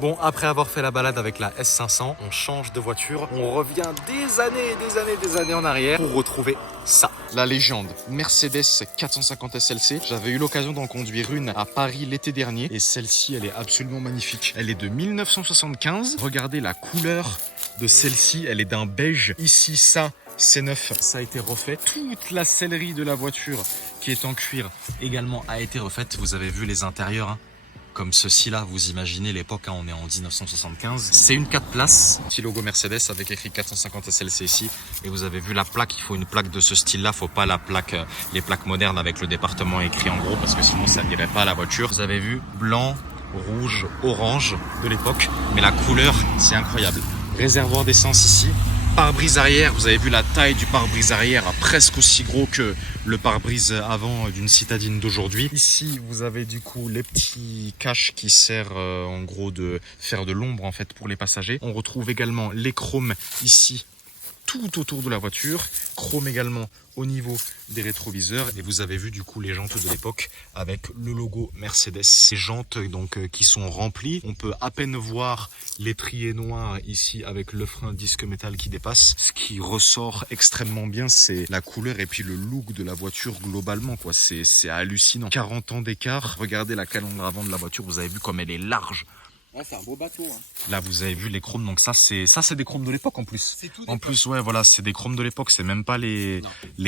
Bon, après avoir fait la balade avec la S500, on change de voiture. On revient des années en arrière pour retrouver ça. La légende Mercedes 450 SLC. J'avais eu l'occasion d'en conduire une à Paris l'été dernier. Et celle-ci, elle est absolument magnifique. Elle est de 1975. Regardez la couleur de celle-ci. Elle est d'un beige. Ici, ça, c'est neuf. Ça a été refait. Toute la sellerie de la voiture qui est en cuir également a été refaite. Vous avez vu les intérieurs, hein. Comme ceci là, vous imaginez l'époque, hein, on est en 1975. C'est une 4 places, petit logo Mercedes avec écrit 450 SLC ici. Et vous avez vu la plaque, il faut une plaque de ce style là, faut pas la plaque, les plaques modernes avec le département écrit en gros parce que sinon ça n'irait pas à la voiture. Vous avez vu blanc, rouge, orange de l'époque, mais la couleur c'est incroyable. Réservoir d'essence ici. Pare-brise arrière, vous avez vu la taille du pare-brise arrière, presque aussi gros que le pare-brise avant d'une citadine d'aujourd'hui. Ici, vous avez du coup les petits caches qui servent en gros de faire de l'ombre en fait pour les passagers. On retrouve également les chromes ici tout autour de la voiture, chrome également au niveau des rétroviseurs et vous avez vu du coup les jantes de l'époque avec le logo Mercedes. Ces jantes donc qui sont remplies, on peut à peine voir l'étrier noir ici avec le frein disque métal qui dépasse. Ce qui ressort extrêmement bien, c'est la couleur et puis le look de la voiture globalement quoi. C'est hallucinant. 40 ans d'écart. Regardez la calandre avant de la voiture, vous avez vu comme elle est large. Ouais, c'est un beau bateau. Hein. Là, vous avez vu les chromes. Donc ça, c'est des chromes de l'époque en plus. C'est tout. En plus, ouais, voilà, c'est des chromes de l'époque. C'est même pas les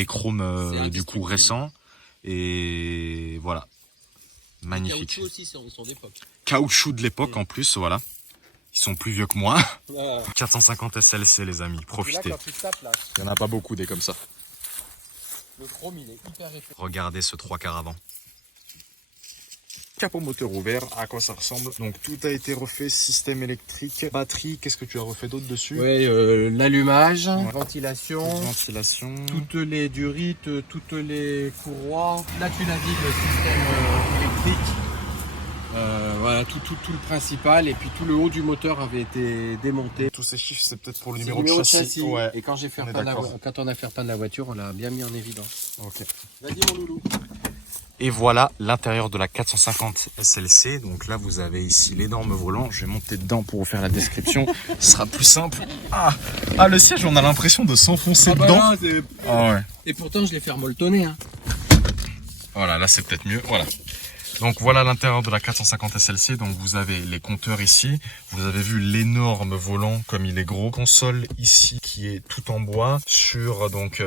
chromes du coup récents. Et voilà, magnifique. Caoutchouc aussi, sont d'époque. Caoutchouc de l'époque en plus, voilà. Ils sont plus vieux que moi. Ah. 450 SLC, les amis. Profitez. Là, quand tu tapes, là, Il y en a pas beaucoup des comme ça. le chrome, il est hyper épais. Regardez ce 3 quarts avant. Capot moteur ouvert, à quoi ça ressemble? Donc tout a été refait, système électrique, batterie, qu'est-ce que tu as refait d'autre dessus? Ouais, l'allumage, Ouais. ventilation, Ventilation. toutes les durites, toutes les courroies. Là, tu navigues le système électrique. Voilà, tout le principal. Et puis tout le haut du moteur avait été démonté. Tous ces chiffres, c'est peut-être pour le C'est numéro de châssis. Ouais. Et quand on a fait repeindre la voiture, on l'a bien mis en évidence. Ok. Vas-y, mon loulou. Et voilà l'intérieur de la 450 SLC. Donc là, vous avez ici l'énorme volant. Je vais monter dedans pour vous faire la description. Ce sera plus simple. Ah, le siège, on a l'impression de s'enfoncer dedans. Non, Ah ouais. et pourtant, je l'ai fait remolletonner. Hein. Voilà, là c'est peut-être mieux. Voilà. Donc voilà l'intérieur de la 450 SLC. Donc vous avez les compteurs ici. Vous avez vu l'énorme volant comme il est gros. Console ici qui est tout en bois sur donc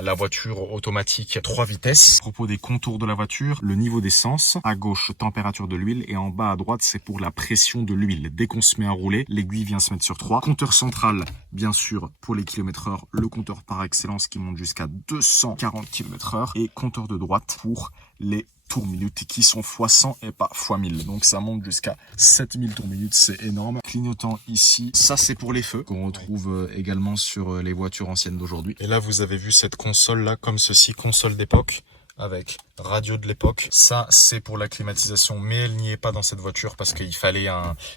la voiture automatique 3 vitesses. À propos des contours de la voiture, le niveau d'essence. À gauche, température de l'huile et en bas à droite, c'est pour la pression de l'huile. Dès qu'on se met à rouler, l'aiguille vient se mettre sur 3. Compteur central, bien sûr, pour les km/h. Le compteur par excellence qui monte jusqu'à 240 km/h. Et compteur de droite pour les tours minutes qui sont x100 et pas x1000. Donc ça monte jusqu'à 7000 tours minutes, c'est énorme. Clignotant ici, ça c'est pour les feux qu'on retrouve également sur les voitures anciennes d'aujourd'hui. Et là vous avez vu cette console là comme ceci, console d'époque avec radio de l'époque. Ça c'est pour la climatisation, mais elle n'y est pas dans cette voiture parce qu'il fallait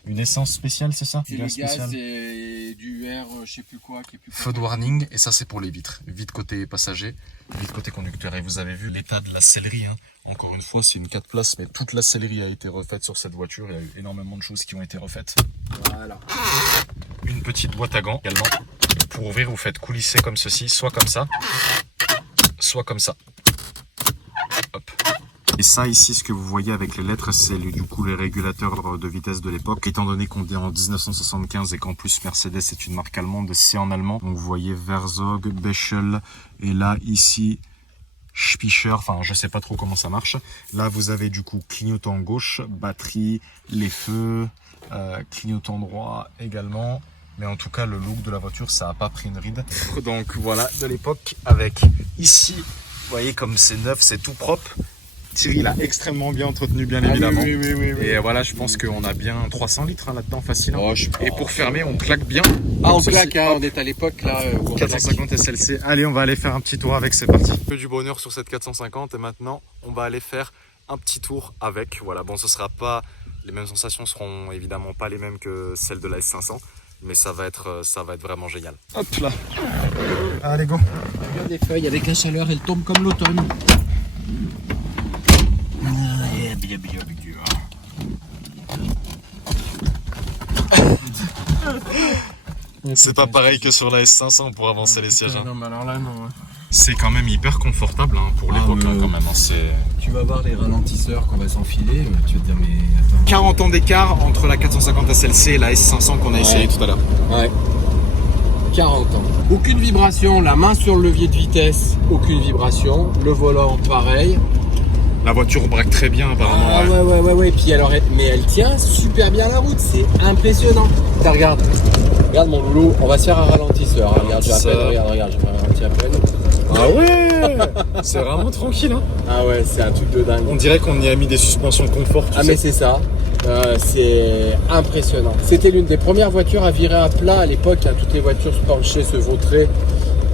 une essence spéciale, c'est ça? C'est le gaz et du air, je sais plus quoi, qui est plus. Feu de warning, et ça c'est pour les vitres. Vitre côté passager, vitre côté conducteur. Et vous avez vu l'état de la sellerie, hein. Encore une fois, c'est une 4 places, mais toute la sellerie a été refaite sur cette voiture. Il y a eu énormément de choses qui ont été refaites. Voilà. Une petite boîte à gants également. Pour ouvrir, vous faites coulisser comme ceci, soit comme ça, soit comme ça. Hop. Et ça ici, ce que vous voyez avec les lettres, c'est du coup les régulateurs de vitesse de l'époque. Étant donné qu'on est en 1975 et qu'en plus Mercedes est une marque allemande, c'est en allemand. Donc vous voyez Verzog, Bechel, et là ici Spicher, enfin je sais pas trop comment ça marche. Là vous avez du coup clignotant gauche, batterie, les feux, clignotant droit également. Mais en tout cas le look de la voiture, ça a pas pris une ride. Donc voilà de l'époque avec ici, vous voyez comme c'est neuf, c'est tout propre. Thierry l'a extrêmement bien entretenu, bien évidemment. Oui. Et voilà, je pense qu'on a bien 300 litres là-dedans facilement. Oh, et pour fermer, on claque bien. On claque, hein, on est à l'époque là. Où on 450 SLC. Allez, on va aller faire un petit tour avec, c'est parti. Un peu du bonheur sur cette 450 et maintenant, on va aller faire un petit tour avec. Voilà, bon, ce sera pas, les mêmes sensations seront évidemment pas les mêmes que celles de la S500. Mais ça va être vraiment génial. Hop là. Allez, go. Regarde les feuilles, avec la chaleur, elles tombent comme l'automne. C'est pas pareil que sur la S500 pour avancer les sièges. Non, mais alors là, non. C'est quand même hyper confortable pour l'époque quand même. Tu vas voir les ralentisseurs qu'on va s'enfiler, tu vas te dire mais attends. 40 ans d'écart entre la 450 SLC et la S500 qu'on a essayé tout à l'heure. Ouais. 40 ans. Aucune vibration, la main sur le levier de vitesse, aucune vibration. Le volant, pareil. La voiture braque très bien apparemment. Ah ouais. Puis alors, mais elle tient super bien la route, c'est impressionnant. Regarde mon loulou, on va se faire un ralentisseur. Regarde, je vais ralentir à peine. Ah ouais. C'est vraiment tranquille. Hein. Ah ouais, c'est un truc de dingue. On dirait qu'on y a mis des suspensions confort. Mais c'est ça. C'est impressionnant. C'était l'une des premières voitures à virer à plat à l'époque. Hein. Toutes les voitures se penchaient, se vautraient.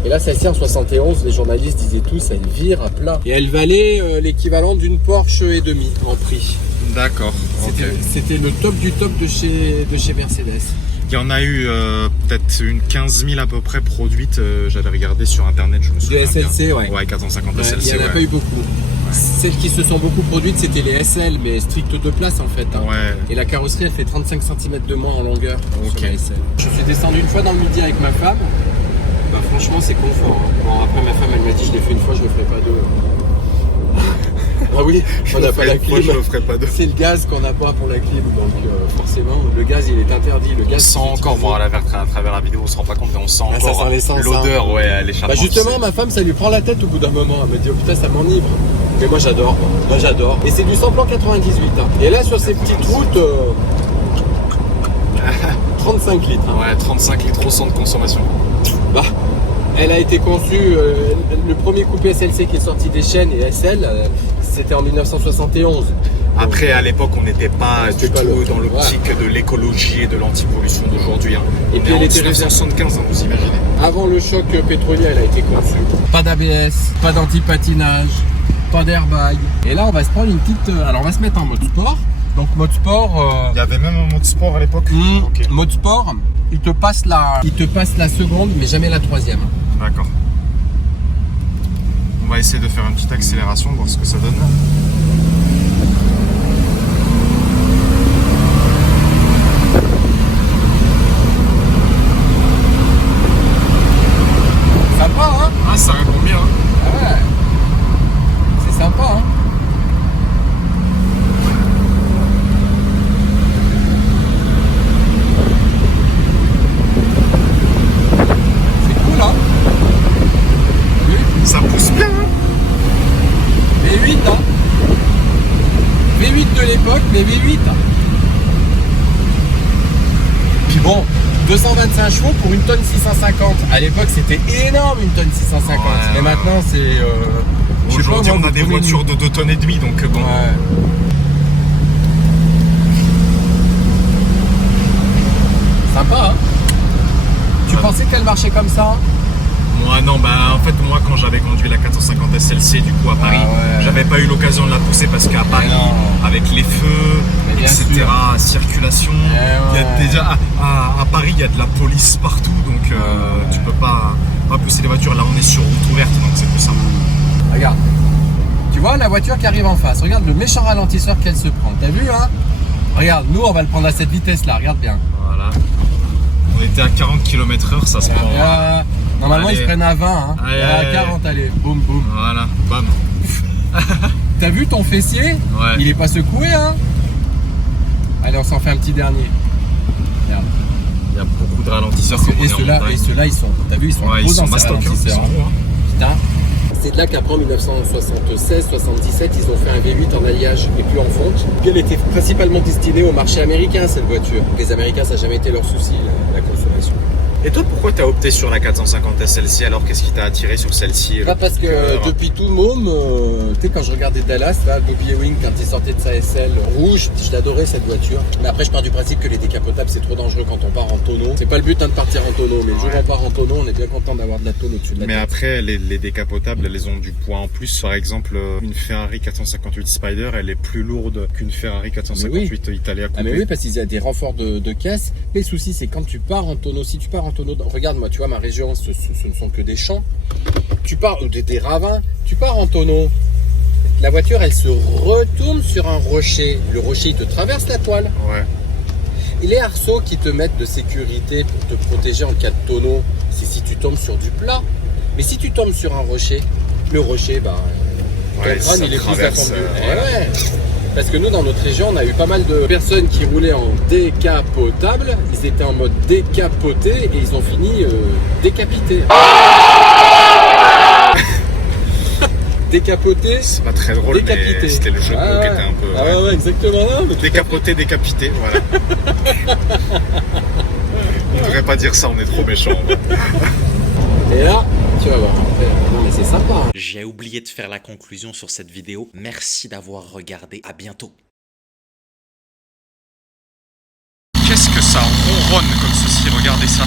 Et là, celle-ci en 71, les journalistes disaient tous, elle vire à plat. Et elle valait l'équivalent d'une Porsche et demi en prix. D'accord. C'était le top du top de chez Mercedes. Il y en a eu peut-être une 15 000 à peu près produites. J'avais regardé sur internet, je me souviens. De SLC, bien. ouais. Ouais, 450 SLC. Il n'y en a pas eu beaucoup. Ouais. Celles qui se sont beaucoup produites, c'était les SL, mais strict de place en fait. Hein. Ouais. Et la carrosserie, elle fait 35 cm de moins en longueur sur la SL. Je suis descendu une fois dans le midi avec ma femme. Bah, franchement, c'est confort. Hein. Bon, après, ma femme, elle m'a dit, je l'ai fait une fois, je ne le ferai pas deux. Ah oui, on n'a pas la clim. Je le ferai pas deux. C'est le gaz qu'on n'a pas pour la clim, donc forcément, le gaz, il est interdit. Le gaz, on sent encore, moi, à travers la vidéo, on se rend pas compte, mais on sent encore l'odeur, ouais, elle échappe. Bah justement, ma femme, ça lui prend la tête au bout d'un moment. Elle me dit, oh putain, ça m'enivre. Mais moi, j'adore. Et c'est du samplon 98. Hein. Et là, sur ces petites routes, 35 litres. Hein. Ouais, 35 litres au 100 de consommation. Bah, elle a été conçue, le premier coupé SLC qui est sorti des chaînes et SL, c'était en 1971. Après, à l'époque, on n'était pas du tout dans l'optique de l'écologie et de l'antipollution d'aujourd'hui. Hein. Et puis, elle était en 1975, hein, vous imaginez. Avant le choc pétrolier, elle a été conçue. Pas d'ABS, pas d'anti-patinage, pas d'airbag. Et là, on va se prendre une petite... alors, on va se mettre en mode sport. Donc, mode sport... Il y avait même un mode sport à l'époque. Okay. Mode sport, il te passe la seconde, mais jamais la troisième. D'accord. On va essayer de faire une petite accélération, voir ce que ça donne. Sympa, hein? Ah, ça répond bien. Ouais. C'est sympa, hein? Ça pousse bien, hein. V8, hein. V8 de l'époque, mais V8. Puis bon, 225 chevaux pour une tonne 650. À l'époque, c'était énorme une tonne 650. Ouais, mais maintenant, c'est... aujourd'hui, on a des voitures de 2 tonnes et demie, donc bon... Ouais. Sympa, hein. Tu pensais qu'elle marchait comme ça? Moi non, bah en fait moi quand j'avais conduit la 450 SLC du coup à Paris, j'avais pas eu l'occasion de la pousser parce qu'à Paris, avec les feux, etc., circulation, il y a déjà à Paris il y a de la police partout, donc tu peux pas pousser les voitures. Là on est sur route ouverte, donc c'est plus simple. Regarde, tu vois la voiture qui arrive en face, regarde le méchant ralentisseur qu'elle se prend, t'as vu hein? Regarde, nous on va le prendre à cette vitesse là, regarde bien. Voilà. On était à 40 km/h, ça se prend. Normalement, allez. Ils se prennent à 20, hein. Allez, à 40, allez, boum, boum. Voilà, bam. T'as vu ton fessier? Ouais. Il est pas secoué, hein. Allez, on s'en fait un petit dernier. Regarde. Il y a beaucoup de ralentisseurs. Et ceux-là, ils sont, t'as vu, ils sont gros dans ces ralentisseurs. Putain. C'est de là qu'après en 1976-77, ils ont fait un V8 en alliage et plus en fonte. Puis elle était principalement destinée au marché américain, cette voiture. Les Américains, ça n'a jamais été leur souci, la consommation. Et toi, pourquoi tu as opté sur la 450 SLC alors? Qu'est-ce qui t'a attiré sur celle-ci? Parce que depuis tout le môme, tu sais, quand je regardais Dallas, là, Bobby Ewing, quand il sortait de sa SL rouge, je l'adorais cette voiture. Mais après, je pars du principe que les décapotables, c'est trop dangereux quand on part en tonneau. C'est pas le but hein, de partir en tonneau, mais le jour où on part en tonneau, on est bien content d'avoir de la tonneau au-dessus de la tête. Mais après, les décapotables, elles ont du poids en plus. Par exemple, une Ferrari 458 Spider, elle est plus lourde qu'une Ferrari 458 Italia coupé. Ah mais oui, parce qu'il y a des renforts de caisse. Les soucis, c'est quand tu pars en tonneau. Si tu pars en tonneau, regarde moi, tu vois, ma région, ce ne sont que des champs. Tu pars, des ravins, tu pars en tonneau. La voiture, elle se retourne sur un rocher. Le rocher, il te traverse la toile. Ouais. les arceaux qui te mettent de sécurité pour te protéger en cas de tonneau, c'est si tu tombes sur du plat. Mais si tu tombes sur un rocher, le rocher, ton crâne il est plus attendu. Ouais. Parce que nous, dans notre région, on a eu pas mal de personnes qui roulaient en décapotable. Ils étaient en mode décapoté et ils ont fini décapités. Décapoté, c'est pas très drôle, décapité. Mais c'était le jeu de mots qui était un peu... ouais, exactement. Non, mais décapoté, décapité, voilà. On devrait pas dire ça, on est trop méchants. Et là, tu vas voir. Non mais c'est sympa. J'ai oublié de faire la conclusion sur cette vidéo. Merci d'avoir regardé. À bientôt. Qu'est-ce que ça ronronne comme ceci, regardez ça.